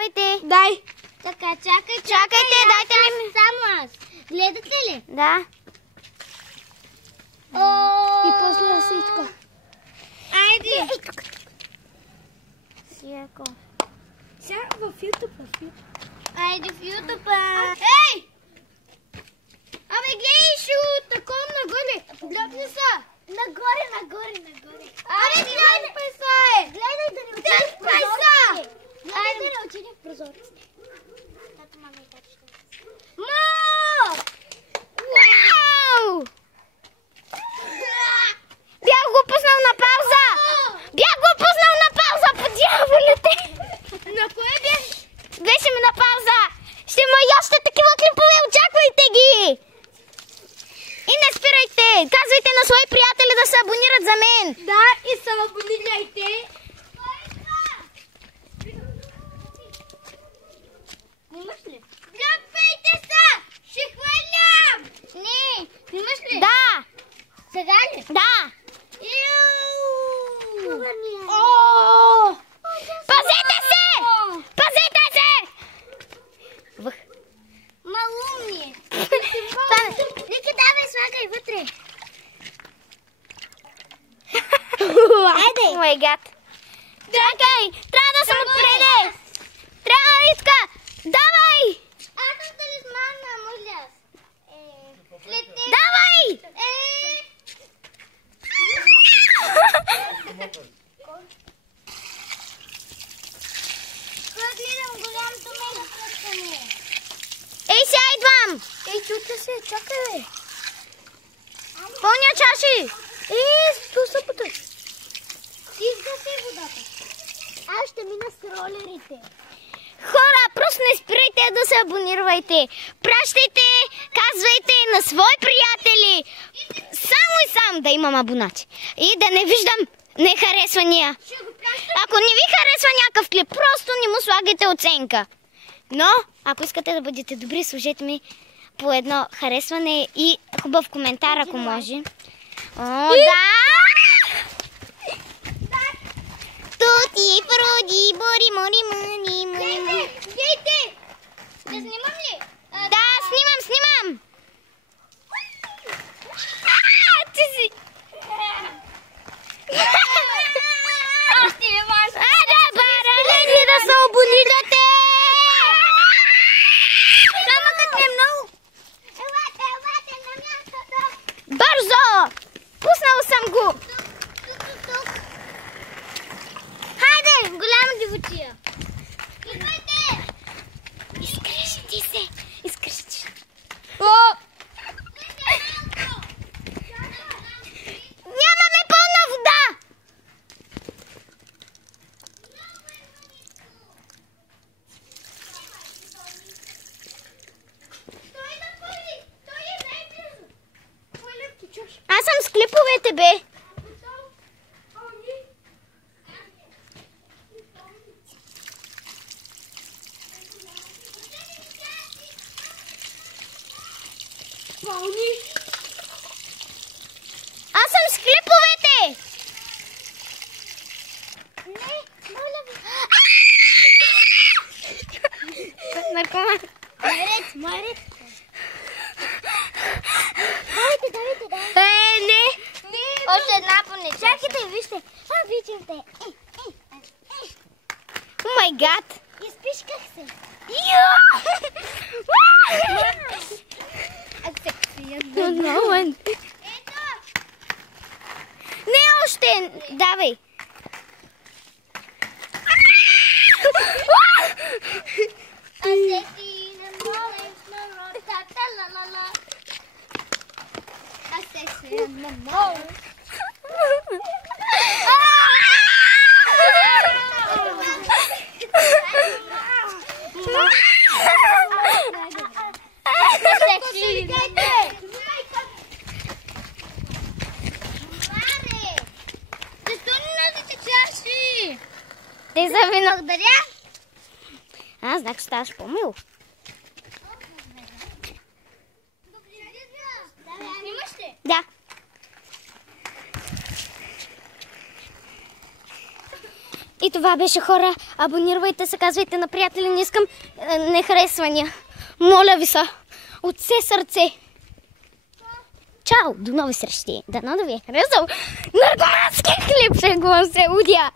давайте. Дай. Така, чакайте, дайте ми. Само аз. Гледате ли? Да. И после да се иска. Айде. Сяко. Сега в YouTube. Айде в YouTube. Ей! Абе, гледай, шут, такова нагоре. Дръпни са. Нагоре. Абе, гледай са. Гледай да не отиде в прозорците. Гледай да не отиде в прозорците. Тато, мама и тато ще. Мо! Вау! Бях го пуснал на пауза! По дяволите! На кое бях? Беше ми на пауза! Ще има и още такива клипове, очаквайте ги! И не спирайте! Казвайте на свои приятели да се абонират за мен! Да, и се абонирайте. Имаш ли? Дръпвайте са! Ще хвърлям! Не, имаш ли? Да! Сега ли? Да! О! Пазете се! Пазете се! Въх. Малумни! Нека давай, слагай вътре. О май гад! Чакай! Трябва да съм отпреде! Трябва да иска! Давай! Аз съм талисман на Муляс. Давай! Гледам голямото мега пръскане. Ей, сега идвам! Ей, чуте се, чакай бе. Пълня чаши! Спусъпата. Ти изгаси водата. Аз ще мина с ролерите. Хора, просто не спирайте да се абонирайте. Пращайте, казвайте на свои приятели. Само и сам да имам абонати. И да не виждам нехаресвания. Ако не ви харесва някакъв клип, просто не му слагайте оценка. Но, ако искате да бъдете добри, служете ми по едно харесване и хубав коментар, ако може. О, да! Тути, фруди, бори, мори, мъни, мъни. Дейте! Да снимам ли? Да, снимам! Ти си... Още не може. Да, баралени да се абонирате! Камъкът е много. Елате на мястото. Бързо! Пуснал съм го! Тук. Хайде, голяма дивотия. Идвайте! Изкръщи се! Нямаме пълна вода! Аз съм с клиповете, бе! Аз съм с клиповете! Не, моля ви. Наркоман. Марет. Давайте. Не! Още една поне. Чакайте, вижте. Вижте. О май гад! Изпишках се. Ето. Не още! Давай! Асети на молен на ротата ла-ла-ла. Асети на молен. Те са вино. Благодаря. Значи ставаш по-мил. Снимаш ли? Да. И това Това беше, хора. Абонирайте се, казвайте на приятели, не искам нехаресвания. Моля ви са. От все сърце. Чао, до нови срещи. Дано да ви е харесал. Наркомански хлеб ще го се удя.